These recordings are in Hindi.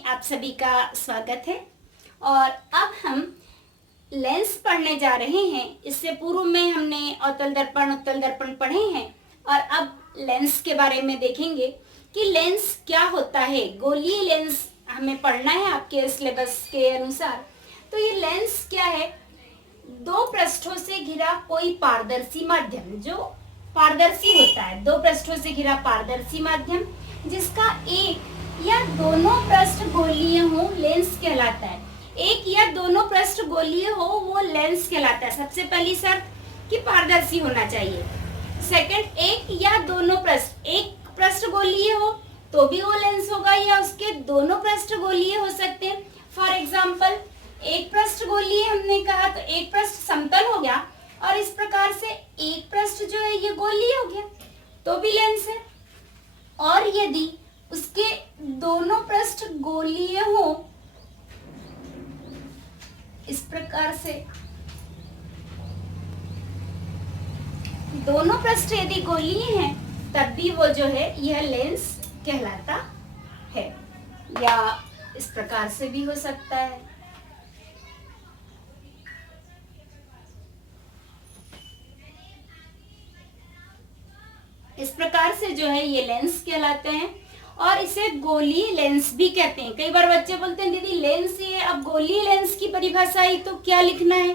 में आप सभी का स्वागत है। और अब हम लेंस पढ़ने जा रहे हैं। इससे पूर्व में हमने अवतल दर्पण पढ़े हैं और अब लेंस के बारे में देखेंगे कि लेंस क्या होता है। गोलीय लेंस हमें पढ़ना है आपके सिलेबस के अनुसार। तो ये लेंस क्या है? दो पृष्ठों से घिरा कोई पारदर्शी माध्यम, जो पारदर्शी होता है, दो पृष्ठों से घिरा पारदर्शी माध्यम जिसका एक या दोनों पृष्ठ गोलीय हो, लेंस कहलाता है। एक या दोनों पृष्ठ गोलीय हो वो लेंस कहलाता है। सबसे पहली शर्त कि पारदर्शी होना चाहिए। सेकंड, एक या दोनों पृष्ठ, एक पृष्ठ गोलीय हो तो भी वो लेंस होगा या उसके दोनों पृष्ठ गोलीय हो सकते हैं। फॉर एग्जाम्पल, एक पृष्ठ गोलीय हमने कहा तो एक पृष्ठ समतल हो गया और इस प्रकार से एक पृष्ठ जो है ये गोलीय हो गया तो भी लेंस है। और यदि उसके दोनों पृष्ठ गोलीय हो, इस प्रकार से दोनों पृष्ठ यदि गोलीय हैं तब भी वो जो है यह लेंस कहलाता है। या इस प्रकार से भी हो सकता है। इस प्रकार से जो है ये लेंस कहलाते हैं और इसे गोलीय लेंस भी कहते हैं। कई बार बच्चे बोलते हैं दीदी लेंस ही है, अब गोलीय लेंस की परिभाषा ही तो क्या लिखना है।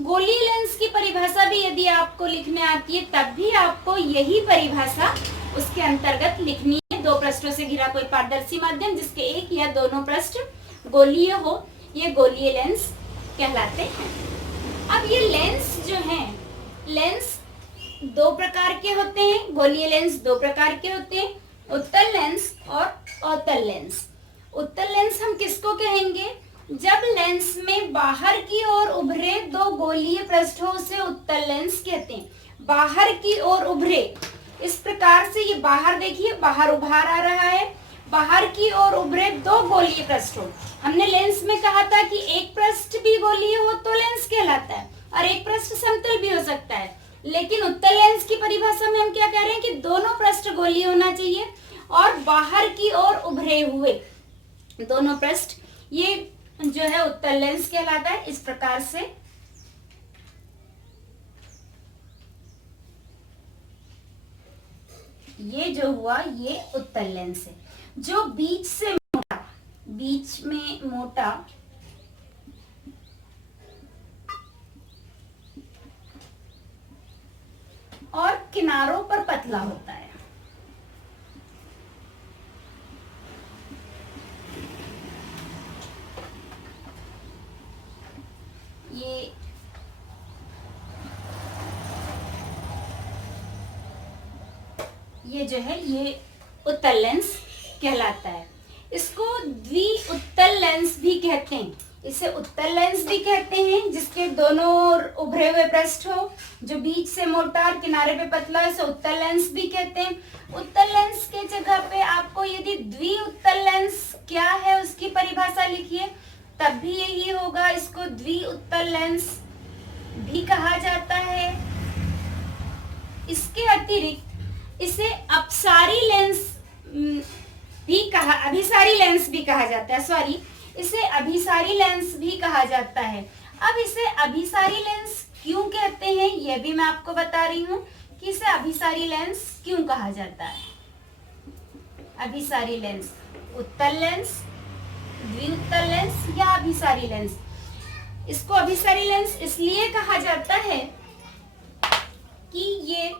गोलीय लेंस की परिभाषा भी यदि आपको लिखने आती है तब भी आपको यही परिभाषा उसके अंतर्गत लिखनी है। दो पृष्ठों से घिरा कोई पारदर्शी माध्यम जिसके एक या दोनों पृष्ठ गोलीय हो, ये गोलीय लेंस कहलाते हैं। अब ये लेंस जो है, लेंस दो प्रकार के होते हैं। गोलीय लेंस दो प्रकार के होते हैं, उत्तल लेंस और अवतल लेंस। उत्तल लेंस हम किसको कहेंगे? जब लेंस में बाहर की ओर उभरे दो गोलीय पृष्ठों से उत्तल लेंस कहते हैं। बाहर की ओर उभरे, इस प्रकार से ये बाहर देखिए, बाहर उभार आ रहा है। बाहर की ओर उभरे दो गोलीय पृष्ठों, हमने लेंस में कहा था कि एक पृष्ठ भी गोलीय हो तो लेंस कहलाता है और एक पृष्ठ समतल भी हो सकता है। लेकिन उत्तल लेंस की परिभाषा में हम क्या कह रहे हैं कि दोनों पृष्ठ गोलीय होना चाहिए और बाहर की ओर उभरे हुए दोनों पृष्ठ, ये जो है उत्तल लेंस कहलाता है। इस प्रकार से ये जो हुआ ये उत्तल लेंस है। जो बीच से मोटा, बीच में मोटा और किनारों पर पतला होता है, ये जो है ये उत्तल लेंस कहलाता है। इसको द्वि उत्तल लेंस भी कहते हैं। इसे उत्तल लेंस भी कहते हैं जिसके दोनों ओर उभरे हुए पृष्ठ हो, जो बीच से मोटा और किनारे पे पतला है, इसे उत्तल लेंस भी कहते हैं। उत्तल लेंस के जगह पे आपको यदि द्वि उत्तल लेंस क्या है उसकी परिभाषा लिखिए तब भी यही होगा। इसको द्वि उत्तल लेंस भी कहा जाता है। इसके अतिरिक्त इसे अपसारी लेंस भी कहा, अभिसारी लेंस भी कहा जाता है। सॉरी, इसे अभिसारी लेंस भी कहा जाता है। अब इसे अभिसारी लेंस क्यों कहते हैं यह भी मैं आपको बता रही हूँ कि इसे अभिसारी लेंस क्यों कहा जाता है। अभिसारी लेंस, उत्तल लेंस, द्विउत्तल लेंस या अभिसारी लेंस। इसको अभिसारी लेंस इसलिए कहा जाता है कि ये,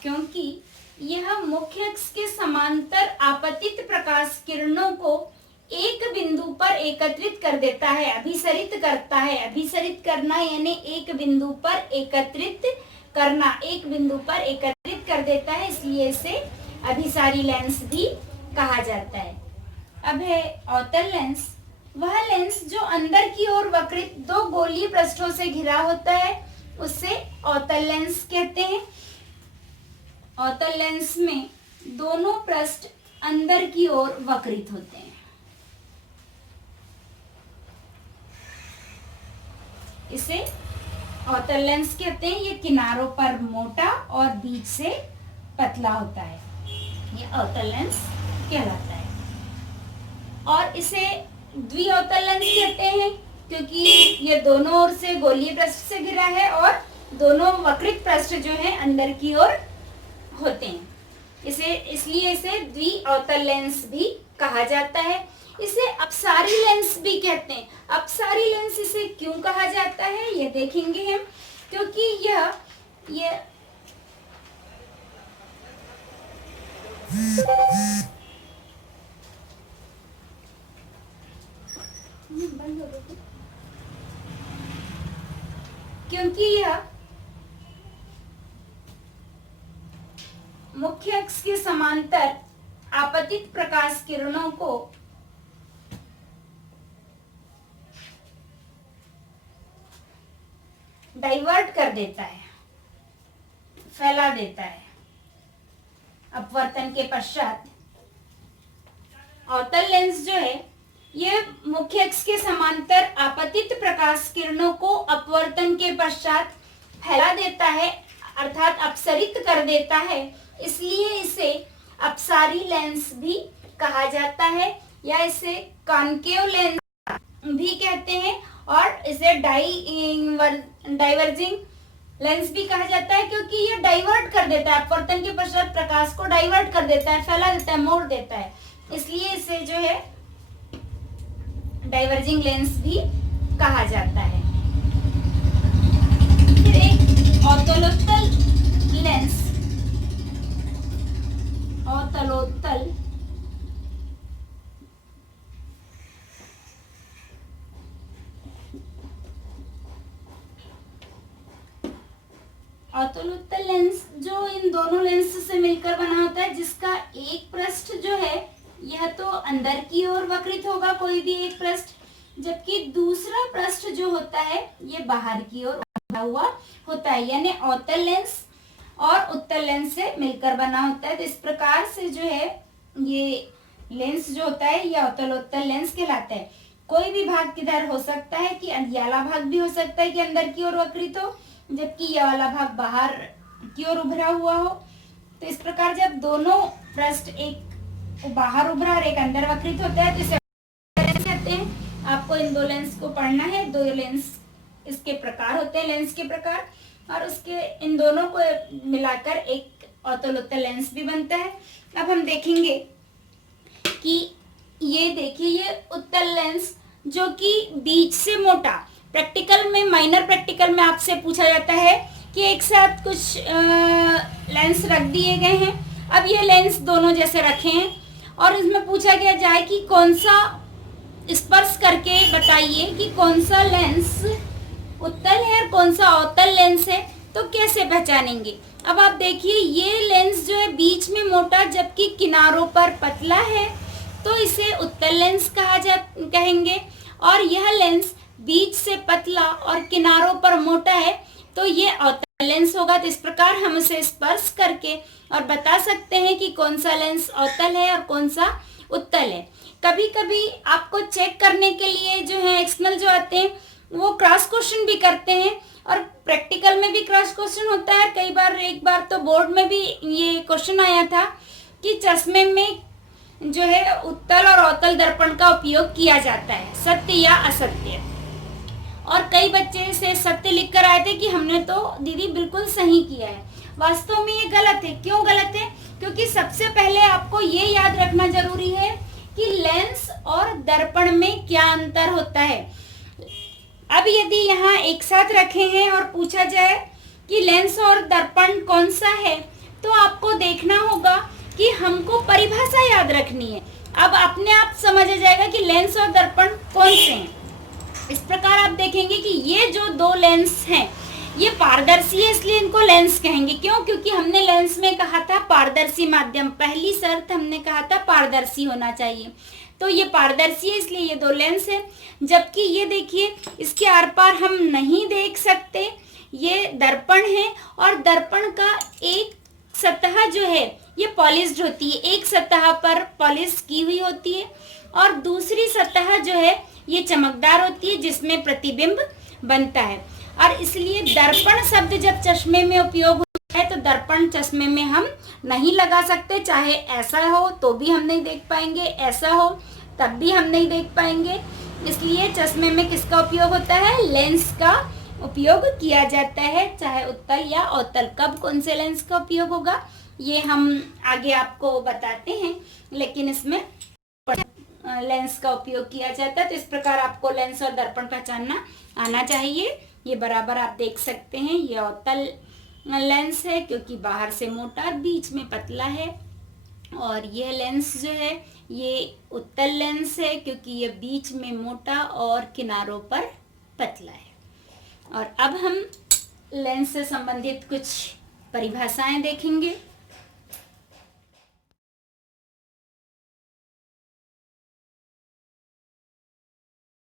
क्योंकि यह मुख्य अक्ष के समांतर आपतित प्रकाश किरणों को एक बिंदु पर एकत्रित कर देता है, अभिसरित करता है। अभिसरित करना यानी एक बिंदु पर एकत्रित करना, एक बिंदु पर एकत्रित कर देता है, इसलिए इसे अभिसारी लेंस भी कहा जाता है। अब है अवतल लेंस। वह लेंस जो अंदर की ओर वक्रित दो गोलीय पृष्ठों से घिरा होता है उसे अवतल लेंस कहते हैं। अवतल लेंस में दोनों पृष्ठ अंदर की ओर वक्रित होते हैं। इसे अवतल लेंस कहते हैं। ये किनारों पर मोटा और बीच से पतला होता है, ये अवतल लेंस कहलाता है। और इसे द्विअवतल लेंस कहते हैं क्योंकि ये दोनों ओर से गोलीय पृष्ठ से घिरा है और दोनों वक्रित पृष्ठ जो है अंदर की ओर होते हैं। इसलिए इसे द्विअवतल लेंस भी कहा जाता है। इसे अपसारी लेंस भी कहते हैं। अपसारी लेंस इसे क्यों कहा जाता है ये देखेंगे हम, क्योंकि यह मुख्य अक्ष के समांतर आपतित प्रकाश किरणों को डाइवर्ट कर देता है, फैला देता है। अपवर्तन के पश्चात अवतल लेंस जो है ये मुख्य अक्ष के समांतर आपतित प्रकाश किरणों को अपवर्तन के पश्चात फैला देता है, अर्थात अपसरित कर देता है। इसलिए इसे अपसारी लेंस भी कहा जाता है या इसे कॉन्केव लेंस भी कहते हैं और इसे डाइवर्जिंग लेंस भी कहा जाता है क्योंकि ये डाइवर्ट कर देता है, अपवर्तन के पश्चात प्रकाश को डाइवर्ट कर देता है, फैला देता है, मोड़ देता है। इसलिए इसे जो है डाइवर्जिंग लेंस भी कहा जाता है। फिर एक अवतलोत्तल लेंस, अवतलोत्तल अवतलोत्तल लेंस जो इन दोनों लेंस से मिलकर बना होता है, जिसका एक पृष्ठ जो है यह तो अंदर की ओर वक्रित होगा, कोई भी एक पृष्ठ, जबकि दूसरा पृष्ठ जो होता है ये बाहर की ओर उभरा हुआ होता है। यानी अवतल लेंस और उत्तल लेंस से मिलकर बना होता है। तो इस प्रकार से जो है ये लेंस जो होता है ये अवतलोत्तल लेंस कहलाता है। कोई भी भाग किधर हो सकता है कि यह भाग भी हो सकता है कि अंदर की ओर वक्रित हो, जबकि यह वाला भाग बाहर की ओर उभरा हुआ हो। तो इस प्रकार जब दोनों पृष्ठ, एक बाहर उभरा और एक अंदर वक्रित होता है तो इसे कहते हैं। आपको इन दो लेंस को पढ़ना है। दो लेंस इसके प्रकार होते हैं, लेंस के प्रकार, और उसके इन दोनों को मिलाकर एक अवतलोत्तल लेंस भी बनता है। अब हम देखेंगे कि ये देखिए ये उत्तल लेंस जो कि बीच से मोटा, प्रैक्टिकल में, माइनर प्रैक्टिकल में आपसे पूछा जाता है कि एक साथ कुछ लेंस रख दिए गए हैं। अब ये लेंस दोनों जैसे रखे हैं और इसमें पूछा गया जाए कि कौन सा, स्पर्श करके बताइए कि कौन सा लेंस उत्तल है और कौन सा अवतल लेंस है, तो कैसे पहचानेंगे। अब आप देखिए ये लेंस जो है बीच में मोटा जबकि किनारों पर पतला है तो इसे उत्तल लेंस कहेंगे, और यह लेंस बीच से पतला और किनारों पर मोटा है तो ये अवतल लेंस होगा। तो इस प्रकार हम उसे स्पर्श करके और बता सकते हैं कि कौन सा लेंस अवतल है और कौन सा उत्तल है। कभी कभी आपको चेक करने के लिए जो है एक्सटर्नल जो आते हैं वो क्रॉस क्वेश्चन भी करते हैं और प्रैक्टिकल में भी क्रॉस क्वेश्चन होता है। कई बार, एक बार तो बोर्ड में भी ये क्वेश्चन आया था कि चश्मे में जो है उत्तल और अवतल दर्पण का उपयोग किया जाता है, सत्य या असत्य। और कई बच्चे से सत्य लिख कर आए थे कि हमने तो दीदी बिल्कुल सही किया है। वास्तव में ये गलत है। क्यों गलत है? क्योंकि सबसे पहले आपको ये याद रखना जरूरी है कि लेंस और दर्पण में क्या अंतर होता है। अब यदि यहाँ एक साथ रखे हैं और पूछा जाए कि लेंस और दर्पण कौन सा है, तो आपको देखना होगा कि हमको परिभाषा याद रखनी है। अब अपने आप समझ आ जाएगा कि लेंस और दर्पण कौन से हैं। इस प्रकार आप देखेंगे कि ये जो दो लेंस हैं ये पारदर्शी है, इसलिए इनको लेंस कहेंगे। क्यों? क्योंकि हमने लेंस में कहा था पारदर्शी माध्यम, पहली शर्त हमने कहा था पारदर्शी होना चाहिए, तो ये पारदर्शी है इसलिए ये दो लेंस है। जबकि ये देखिए इसके आर पार हम नहीं देख सकते, ये दर्पण है और दर्पण का एक सतह जो है ये पॉलिश्ड होती है, एक सतह पर पॉलिश की हुई होती है और दूसरी सतह जो है ये चमकदार होती है जिसमें प्रतिबिंब बनता है। और इसलिए दर्पण शब्द जब चश्मे में उपयोग होता है तो दर्पण चश्मे में हम नहीं लगा सकते, चाहे ऐसा हो तो भी हम नहीं देख पाएंगे, ऐसा हो तब भी हम नहीं देख पाएंगे। इसलिए चश्मे में किसका उपयोग होता है? लेंस का उपयोग किया जाता है, चाहे उत्तल या अवतल। कब कौन से लेंस का उपयोग होगा ये हम आगे आपको बताते हैं, लेकिन इसमें लेंस का उपयोग किया जाता है। तो इस प्रकार आपको लेंस और दर्पण पहचानना आना चाहिए। ये बराबर आप देख सकते हैं, ये अवतल लेंस है क्योंकि बाहर से मोटा बीच में पतला है, और यह लेंस जो है ये उत्तल लेंस है क्योंकि ये बीच में मोटा और किनारों पर पतला है। और अब हम लेंस से संबंधित कुछ परिभाषाएं देखेंगे।